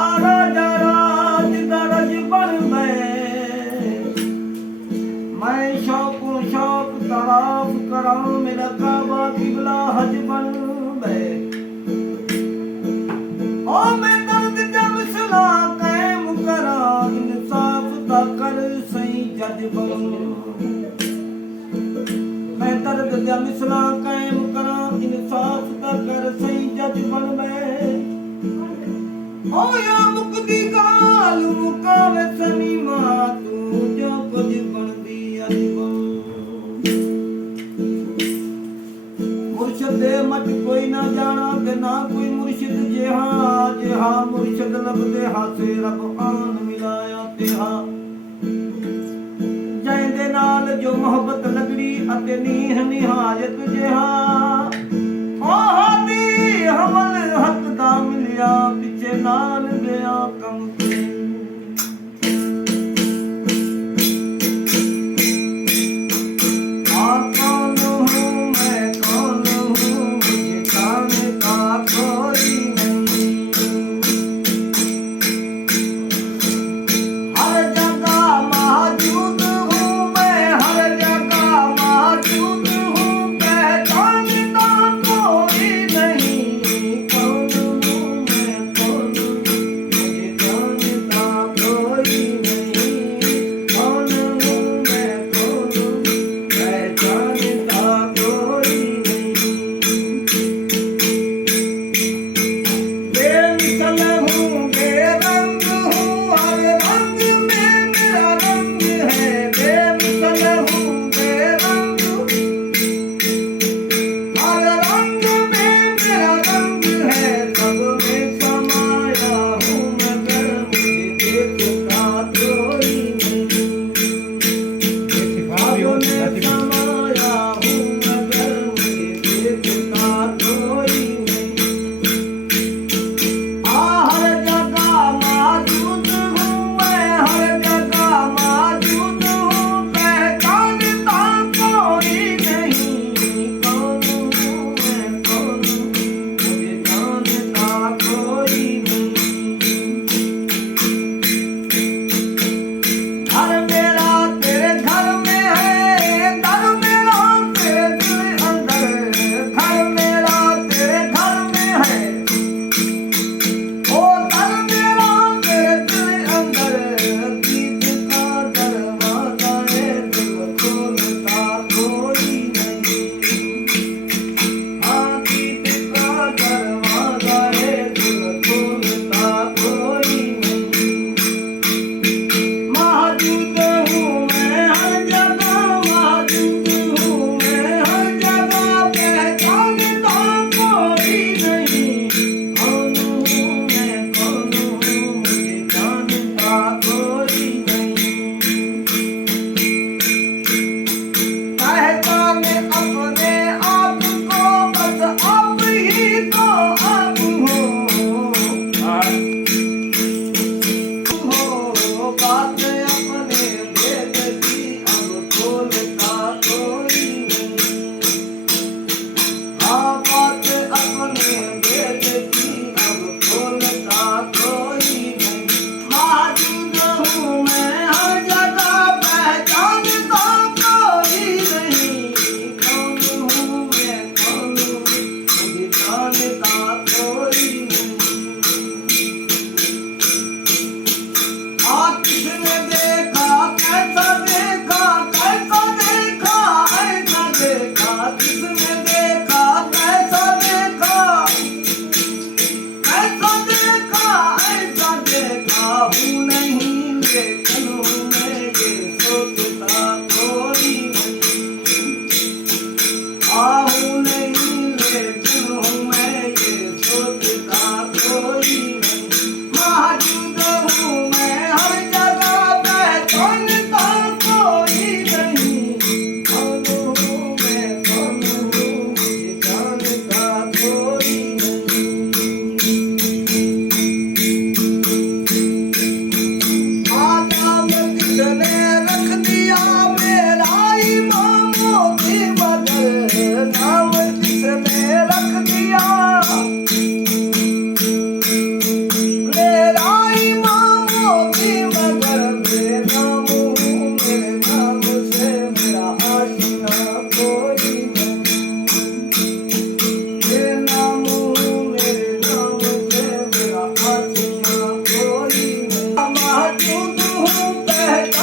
आरा Zara दरज बन मैं शौकों शौक तवाफ करा मेरा काबा किबला हज बन ओ मैं दर्द जब सुना कैम करा इंसाफ ता कर सही जज बन मैं दर्द जब सुना कैम करा इंसाफ ता कर सही जज बन ओ या मुक्ति गाल मुकावे सनी मां तू जो कुछ बनदी मुर्शद दे मत कोई ना जाना ते ना कोई मुर्शिद जेहा मुर्शद लभदे हासे रब आन मिलाया तेहा जैंदे नाल जो मोहब्बत लगड़ी अते नीह निहायत जेहा ओ हादी हमल हक दा मिलिया पिछे नाल गया कम कोई नहीं। ये नाम मेरे नाम से मेरा आशिया कोई नहीं। मौजूद हूँ